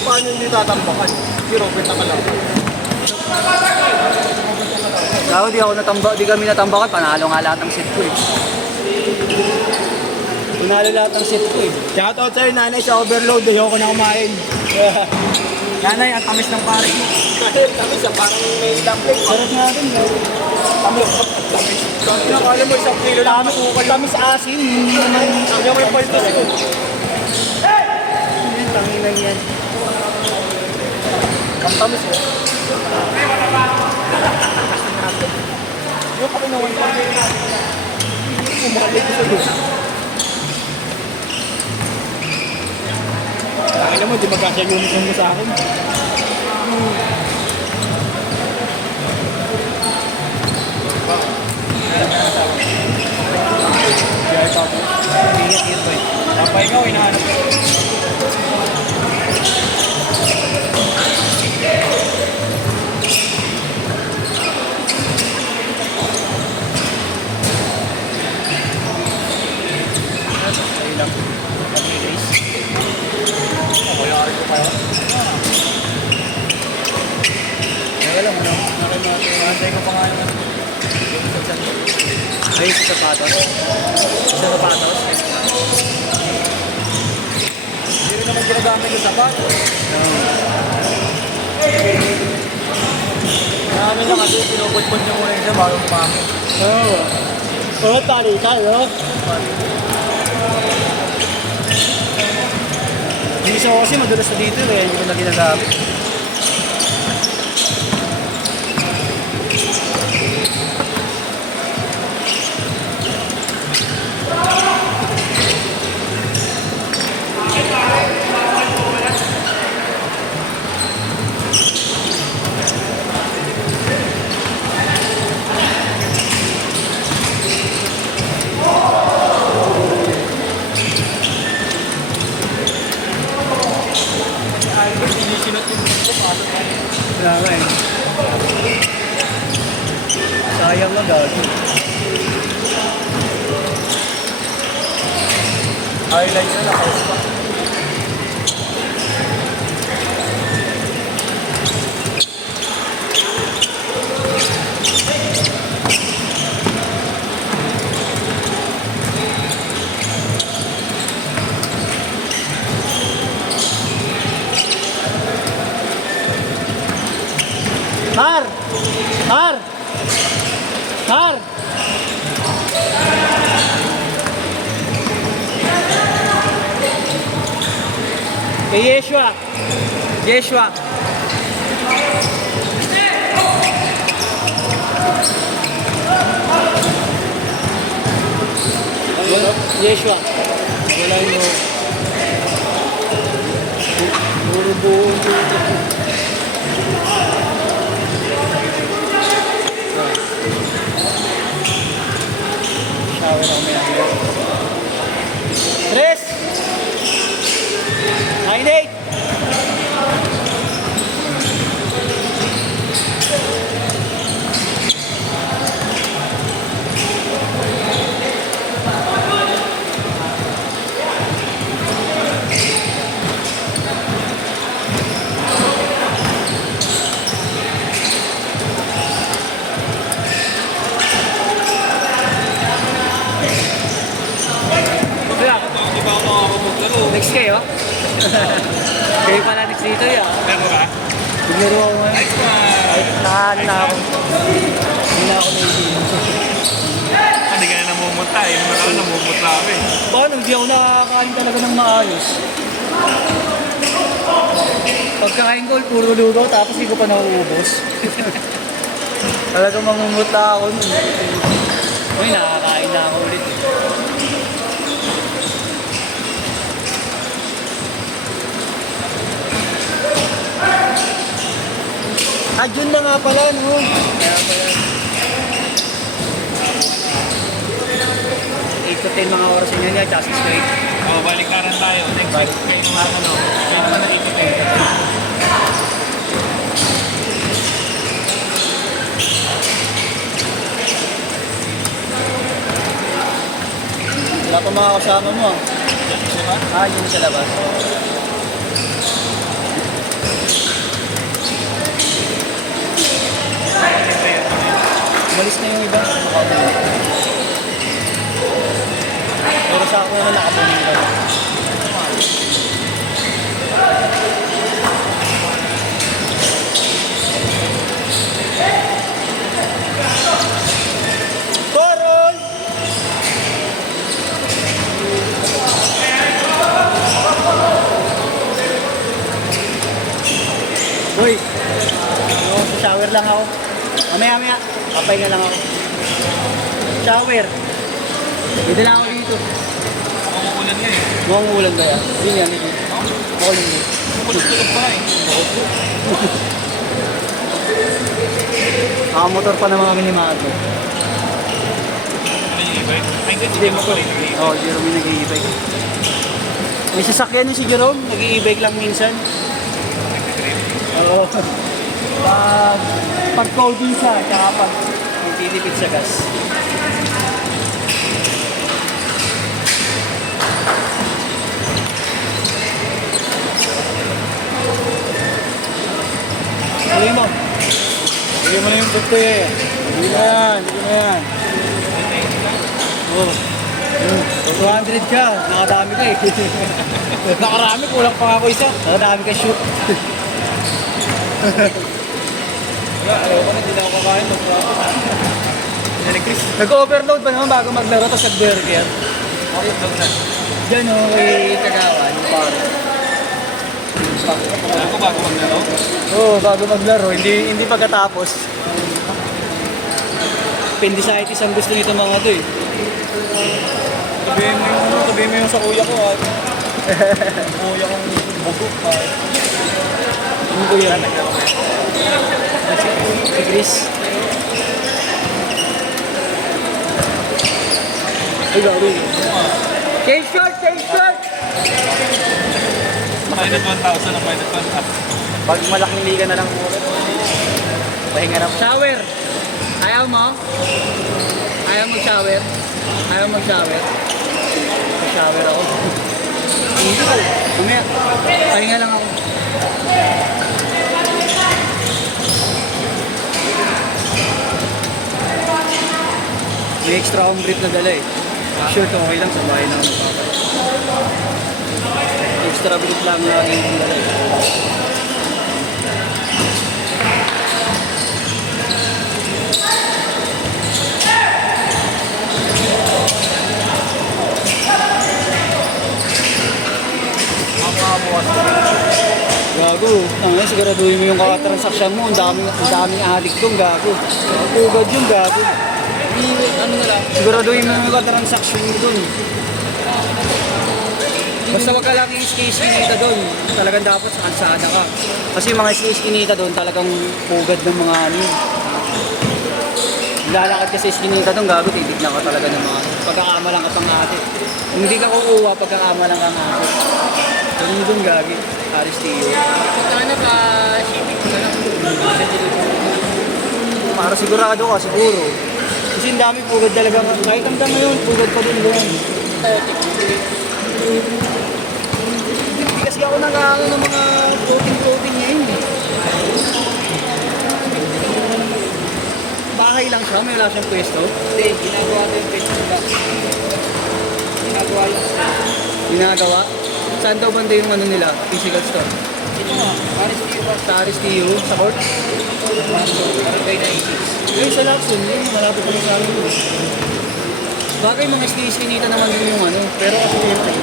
Paano hindi tatambakan? Si Robert na lang. Daw, di kami natambakan, panalo nga lahat ng set ko eh. Panalo lahat ng set ko eh. Shoutout sa'yo, nanay, sa overload. Ayoko na kumain. Nanay, ang tamis ng pare mo. Kahit kami sa parang may dumpling. Sarap nga rin eh. Tamis. Akala mo isang kilo lang. Tamis asin. Sabi ko yung palito siya. Tanginan yan. Ang tamis eh. Yung kami naman pa. Umalik ko sa doon. Alam mo, di magkasya uniform mo sa akin. Kaya ito ako. Ingat-ingat ba eh. Tapay ka o hinahanap ko. Sa'yo lang. Pag-i-race. Kayari ko kaya. Kaya lang, ano? Antay ko pa nga naman. Ay, sa sapatos. Sa sapatos. Hindi rin naman ginagamit yung sapat. Namin lang kasi pinupot-pot niya muna yung isa bago kumamit. Oo. Oo, tali ka, no? Hindi siya kasi madulas na dito eh. Hindi ko na ginagamit. Sinisinot yung gusto ko. Wala nga eh. Sayang na gagi. Highlights na nakaus pa. Har! Har! Har! Kay Yeshua! Yeshua! Yeshua! Wala mo. Puro buong dito. Shower ako may nangyayon. Tres! 9-8! Next kayo? Kayo pala next dito ya. Meron ba? Naglaro ako ngayon. Ay, nahan na ako. Hindi na ako naiinom. Hindi ka na namumuta eh. Nakala namumuta ako eh. Paano? Hindi ako nakakain talaga ng maayos. Pagkakain ko, puro lugaw, tapos hindi ko pa nauubos. Talagang mangumuta ako nun. Uy, nakakain na ako ulit. Ah, June na nga pala, no? Kaya pala. 8 to 10 mga oras yun niya, chassis ko eh. Balikaran tayo. Next week kayo naman ano. Kayo naman natitipid. Wala pa mga kasama mo. Diba? Ah, yun sa labas. Malis na yung iba. Nakabuli. Pero sa ako naman nakabuli ka. Coron! Uy! Shower lang ako. Mamaya. Papahinga lang ako. Shower. Dito lang ako dito. Umuulan yan eh. Mukhang ulan ba yan? Hindi yan. Ako lang yun. Kulog-kulog pa eh. Nakamotor pa naman kami ni Mato. Ano yung e-bike? Ay, hindi Hindi mo mo to. Oo, Jerome yung nag-i-e-bike. May sasakyan yung si Jerome. Nag-i-e-bike lang minsan. Oo. Pag cold visa, tsaka pag nagtitipid sa gas. Huli mo. Huli mo na yung puti. Huli na yan. Oo. 200 ka. Nakadami ka eh. Nakarami, kulang pa ako isa. Nakadami ka shoot. Wala, ayaw ko na, hindi na ako kakain. Chris. Nag-overload pa naman bago maglaro tapos nag-burger. Okay, dog na. Diyan o, kay Kagawan, yung paro. Alam ko bago maglaro. Oo, bago maglaro, hindi pagkatapos. Appendicitis ang gusto nito mga to eh. Sabihin mo yung sa kuya ko ah. Kuya kong bugok ah. Ano ko yan? Si Chris. Ay, gawin. Change short! Minus 1,000 ang minus 1,000. Pag malaking liga na lang muna. Pahinga na. Shower! Ayaw mo? Ayaw mag-shower? Mag-shower ako. Hindi ko. Mamaya. Pahinga lang ako. May extra akong brief na dala eh. Sure to okay lang sa bahay na ako magpapay. Extra brief lang na aking dala eh. Gago, siguraduhin mo yung kakatransaksyon mo. Ang daming addict doon, gago. Pugad yung gago. Ano na lang? Siguraduhin mo yung kakatransaksyon mo doon. Basta wag ka lang iski-iskinita doon. Talagang dapat sa kalsada ka. Kasi yung mga iski-iskinita doon, talagang pugad ng mga ano. Lalakad ka sa iskinita doon, gago, titignan ka talaga ng mga pagkakamalang ka pang ate. Hindi ka kukuha pagkakamalang kang ate. Ganun doon, gagi. Aristiyo. Sana pa shipping ko na lang. Para sigurado ka, siguro. Kasi ang dami pugad talaga. Kahit hanggang ngayon, pugad pa din doon. Hindi kasi ako nag-aano ng mga floating ngayon eh. Bahay lang siya, may wala siyang pwesto. Hindi, ginagawa ko yung pwesto nila. Ginagawa lang. Ginagawa? Saan daw banda yung ano nila? Physical store? Ito nga, Aristiyo ba? Sa Aristiyo, sa court? Barangay na 86. Yung sa Lacson, yun, malapit pa sa amin. Bagay mga iskinita naman din yung ano, pero kasi siyempre,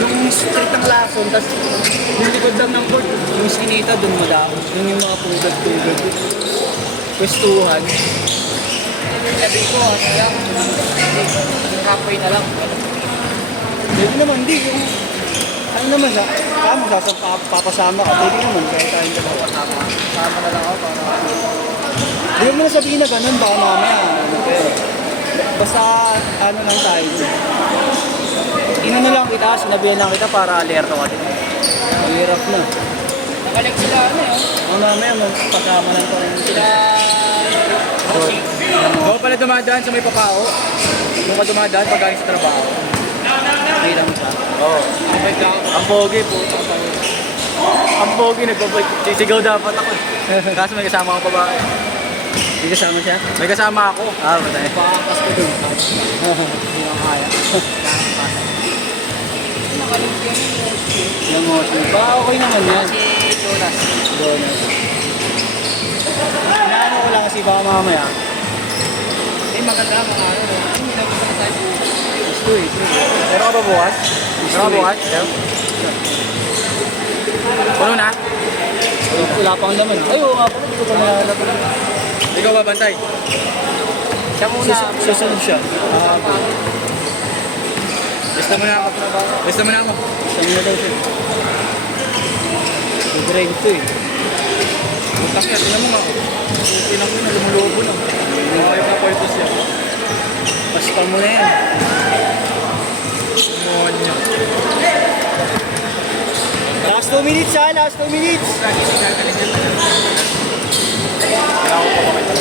yung street ng Lacson, tas yung likod lang ng court, yung iskinita doon madako. Yun yung mga pugad-pugad. Pwestuhan. Sabi ko, ano lang, yung halfway na lang. Pwede naman, hindi. Yung, ano naman siya, kamo papasama ka, pwede naman, kaya tayong dalawa. Sama na lang ako para... Hindi mo na sabihin na ganun, baka mamaya, ano pero. Basta, ano lang tayo. Inano lang kita, sinabihan lang kita para alerto ka din. Mahirap na. Nakalag sila ano yun? Mamaya, magpasama lang pa rin sila. Ako pala dumadaan sa may papao. Doon ka dumadaan pag galing sa trabaho. Nakita mo siya? Oo. Ang pogi po. Ang pogi, sisigaw dapat ako. Kaso may kasama akong babae. May kasama siya? May kasama ako. Ah, matay. Pakakas ko dun. Hindi na kaya. Nakalimpiyan yung mostly. Yung mo, ba okay naman yan. Si Jonas. Donas. Inaano ko lang kasi baka mamaya. Eh, maganda mga ano. Hindi na gusto na tayo bukas. Gusto eh. Meron ka ba bukas? Meron ka bukas? Yeah. Puno na? Wala pang naman. Ay, oo nga pala. Hindi ko pa nalala pa. Ikaw ba bantay? Siya muna. Susunod siya. Basta mo na ako. Basta mo na ako. Saan na daw siya? Nag-drive to eh. Butas ka, tingnan mo nga. Tinang mo na, lumulubo na. Ayaw na purpose yan. Basta mo na yan. Umuhan niya. Last 2 minutes ha, last 2 minutes. Kailangan ko pa pakita.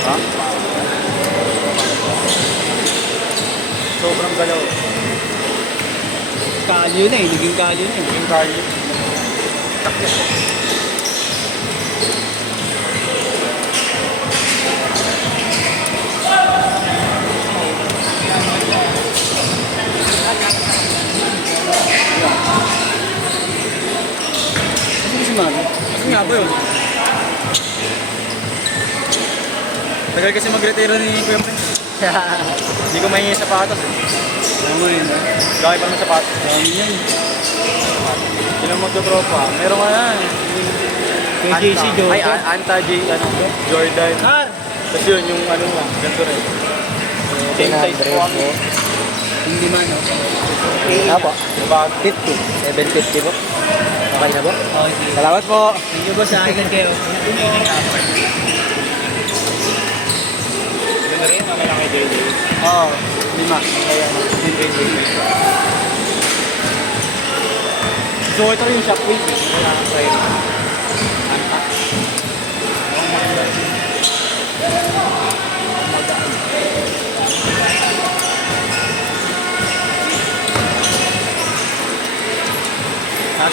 Ha? Sobrang galaw. Kalyo na eh, naging kalyo na eh. Yung kayo. Takya. Ano si Mami? Ano nga ba yun? Tagal kasi mag-retiro ni Kuya Pren. Hindi ko mahingi sapatos eh. Ano yun ha? Laki pa naman sapatos. Dami yan. Hindi lang magdotropa. Meron ka na. Kay JC Jordan. Ay, Anta J. Ano, Jordan. Har! Tapos yun, yung ano nga, ganito rin. Same size po kami. Hindi man no? Apa? Diba? 50. 750 po. Okay na po? Okay. Salamat po. Thank you boss ha, ingat kayo. Yun na rin, naman lang kay JJ. Oo, 5. Kaya na. So ito rin yung shockwave eh. Wala kang try rin. Anta.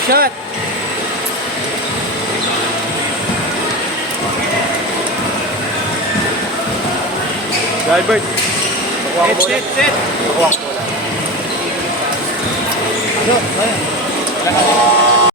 Shot! Albert. Nakuha ko bola. Nakuha ko bola. Yo, ayun.